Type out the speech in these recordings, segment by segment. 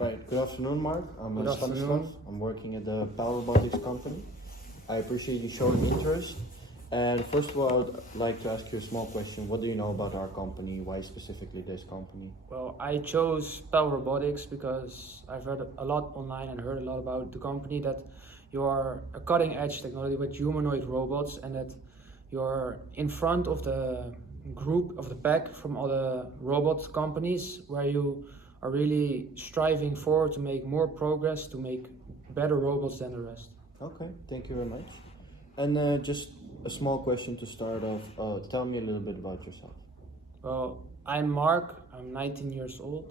Right. Good afternoon, Mark. I'm Good Stanislav. afternoon. I'm working at the Power Robotics company. I appreciate you showing interest. And first of all, I would like to ask you a small question. What do you know about our company? Why specifically this company? Well, I chose Power Robotics because I've read a lot online and heard a lot about the company, that you're a cutting edge technology with humanoid robots, and that you're in front of the group of the pack from other robot companies, where you are really striving forward to make more progress, to make better robots than the rest. Okay, thank you very much. And just a small question to start off. Tell me a little bit about yourself. Well, I'm Mark, I'm 19 years old,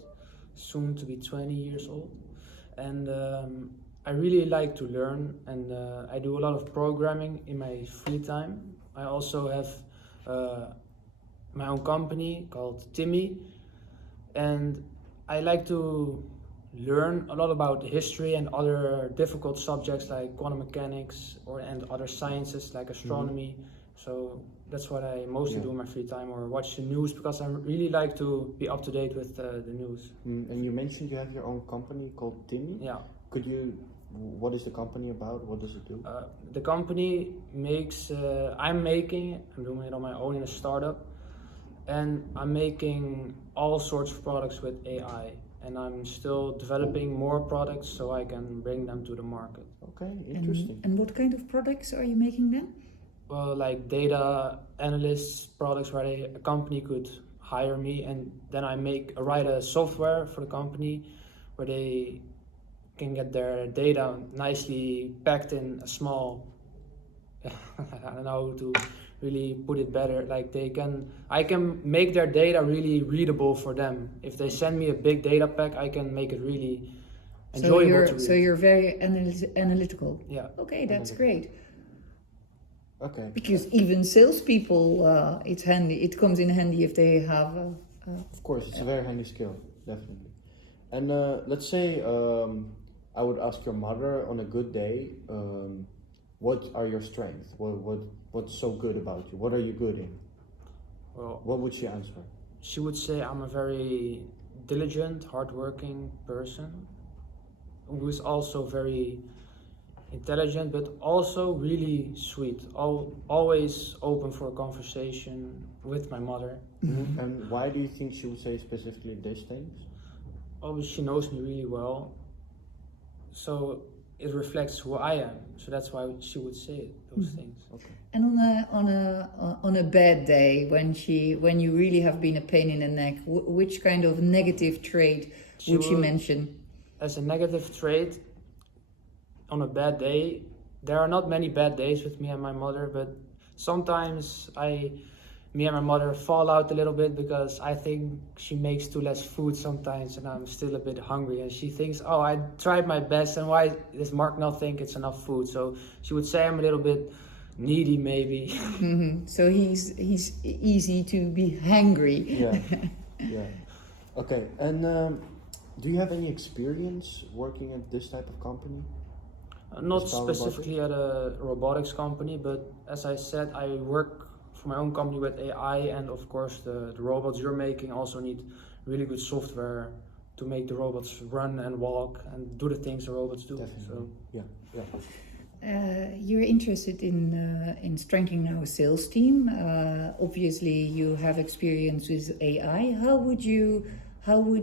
soon to be 20 years old, and I really like to learn, and I do a lot of programming in my free time. I also have my own company called Timmy, and I like to learn a lot about history and other difficult subjects like quantum mechanics and other sciences like astronomy. So that's what I mostly do in my free time, or watch the news, because I really like to be up to date with the news. And you mentioned you have your own company called Timmy. Yeah. What is the company about? What does it do? The company makes, I'm doing it on my own in a startup, and I'm making all sorts of products with AI. And I'm still developing more products so I can bring them to the market. Okay, interesting. And what kind of products are you making then? Well, like data analysts products where a company could hire me, and then I write a software for the company where they can get their data nicely packed in a small I don't know to really put it better, like I can make their data really readable for them. If they send me a big data pack, I can make it really enjoyable to read. So you're very analytical. Yeah. Okay, that's great. Okay. Because even salespeople, it's handy. It comes in handy if they have. Of course, it's a very handy skill, definitely. And let's say I would ask your mother on a good day, what are your strengths? What's so good about you? What are you good in? Well, what would she answer? She would say I'm a very diligent, hardworking person who is also very intelligent, but also really sweet. Always open for a conversation with my mother. Mm-hmm. And why do you think she would say specifically these things? Oh, she knows me really well, so it reflects who I am. So that's why she would say those things. Okay. And on a bad day, when you really have been a pain in the neck, which kind of negative trait would she mention? As a negative trait, on a bad day, there are not many bad days with me and my mother, but sometimes me and my mother fall out a little bit because I think she makes too less food sometimes, and I'm still a bit hungry, and she thinks, oh, I tried my best, and why does Mark not think it's enough food? So she would say I'm a little bit needy, maybe. Mm-hmm. So he's easy to be hangry. Yeah. Okay. And do you have any experience working at this type of company? Not specifically at a robotics company, but as I said, I work for my own company with AI, and of course the robots you're making also need really good software to make the robots run and walk and do the things the robots do. Definitely. So yeah. You're interested in strengthening our sales team. Obviously, you have experience with AI. How would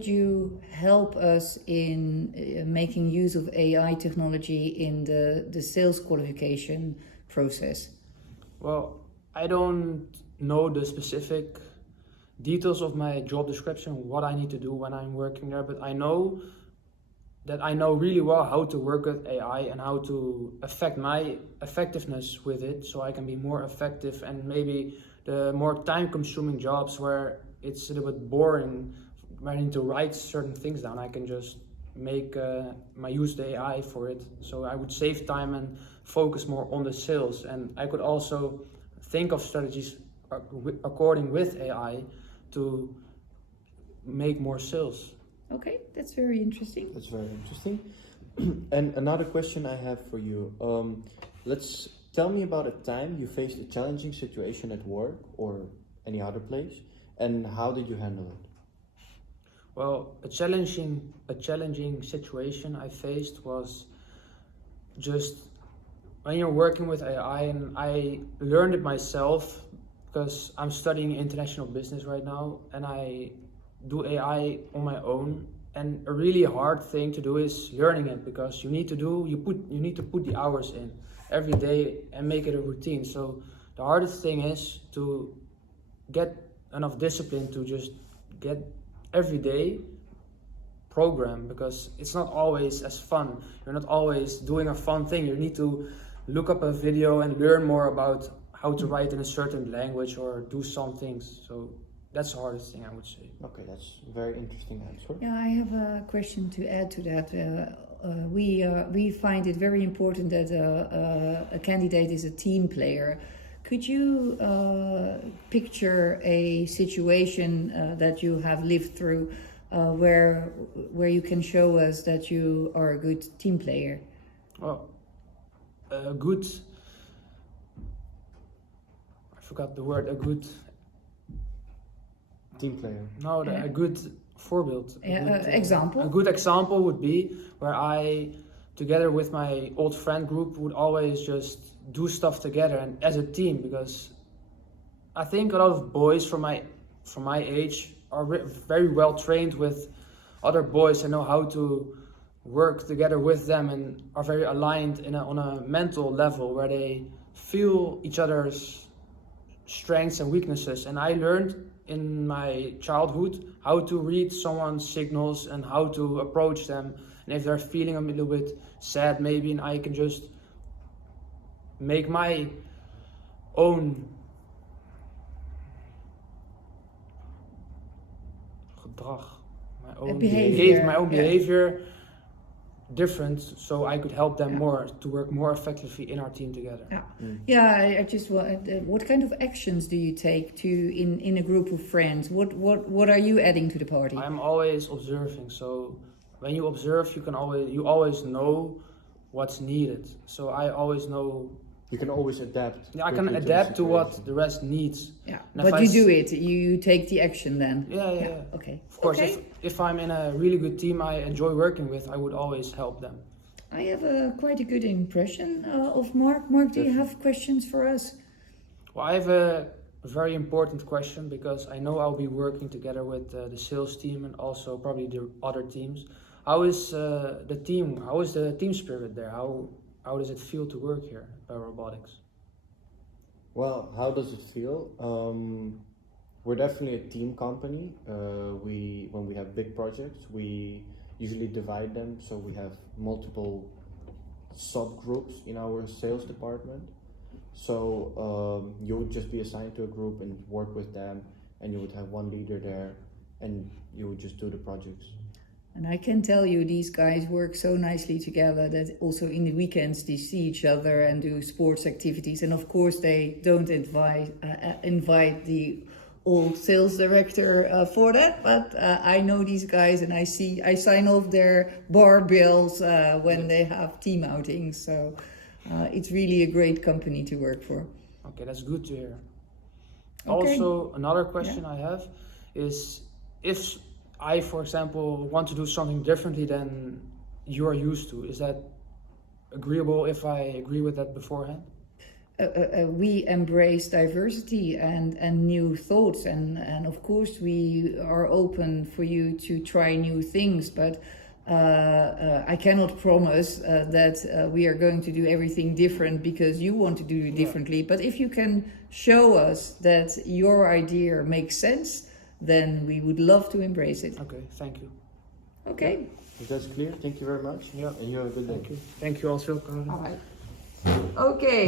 you help us in making use of AI technology in the sales qualification process? Well, I don't know the specific details of my job description, what I need to do when I'm working there, but I know that I know really well how to work with AI and how to affect my effectiveness with it, so I can be more effective. And maybe the more time-consuming jobs where it's a little bit boring, where I need to write certain things down, I can just use the AI for it. So I would save time and focus more on the sales, and I could also think of strategies according with AI to make more sales. Okay, that's very interesting. That's very interesting. And another question I have for you. Let's tell me about a time you faced a challenging situation at work or any other place, and how did you handle it? Well, a challenging situation I faced was just when you're working with AI, and I learned it myself because I'm studying international business right now, and I do AI on my own. And a really hard thing to do is learning it, because you need to put the hours in every day and make it a routine. So the hardest thing is to get enough discipline to just get every day program, because it's not always as fun. You're not always doing a fun thing. You need to look up a video and learn more about how to write in a certain language or do some things. So that's the hardest thing, I would say. Okay, that's a very interesting answer. Yeah, I have a question to add to that. We find it very important that a candidate is a team player. Could you picture a situation that you have lived through where you can show us that you are a good team player? Well, a good... I forgot the word. A good... Team player. No, a good voorbeeld. Example. A good example would be where I, together with my old friend group, would always just do stuff together and as a team, because I think a lot of boys from my age are very well trained with other boys and know how to work together with them and are very aligned on a mental level where they feel each other's strengths and weaknesses. And I learned in my childhood how to read someone's signals and how to approach them, and if they're feeling a little bit sad maybe, and I can just make my own gedrag, my own behavior different, so I could help them more to work more effectively in our team together. I just want. What kind of actions do you take in a group of friends? What are you adding to the party? I'm always observing. So when you observe, you always know what's needed. So I always know. You can always adapt. Yeah, I can adapt to what the rest needs. Yeah, but you do it. You take the action then. Yeah. Okay. Of course, okay. If I'm in a really good team I enjoy working with, I would always help them. I have quite a good impression of Mark. Mark, do you have questions for us? Well, I have a very important question, because I know I'll be working together with the sales team and also probably the other teams. How is the team? How is the team spirit there? How does it feel to work here at Robotics? Well, how does it feel? We're definitely a team company. When we have big projects, we usually divide them, so we have multiple subgroups in our sales department. So you would just be assigned to a group and work with them, and you would have one leader there, and you would just do the projects. And I can tell you, these guys work so nicely together that also in the weekends they see each other and do sports activities. And of course they don't invite the old sales director for that, but I know these guys and I sign off their bar bills when they have team outings. So it's really a great company to work for. Okay, that's good to hear. Okay. Also, another question I have is, if I, for example, want to do something differently than you are used to, is that agreeable if I agree with that beforehand? We embrace diversity and new thoughts, and of course we are open for you to try new things, but I cannot promise that we are going to do everything different because you want to do it differently. But if you can show us that your idea makes sense, then we would love to embrace it. Okay, thank you. Okay. If that's clear, thank you very much. Yeah. And you have a good day. Thank you also. All right. Okay.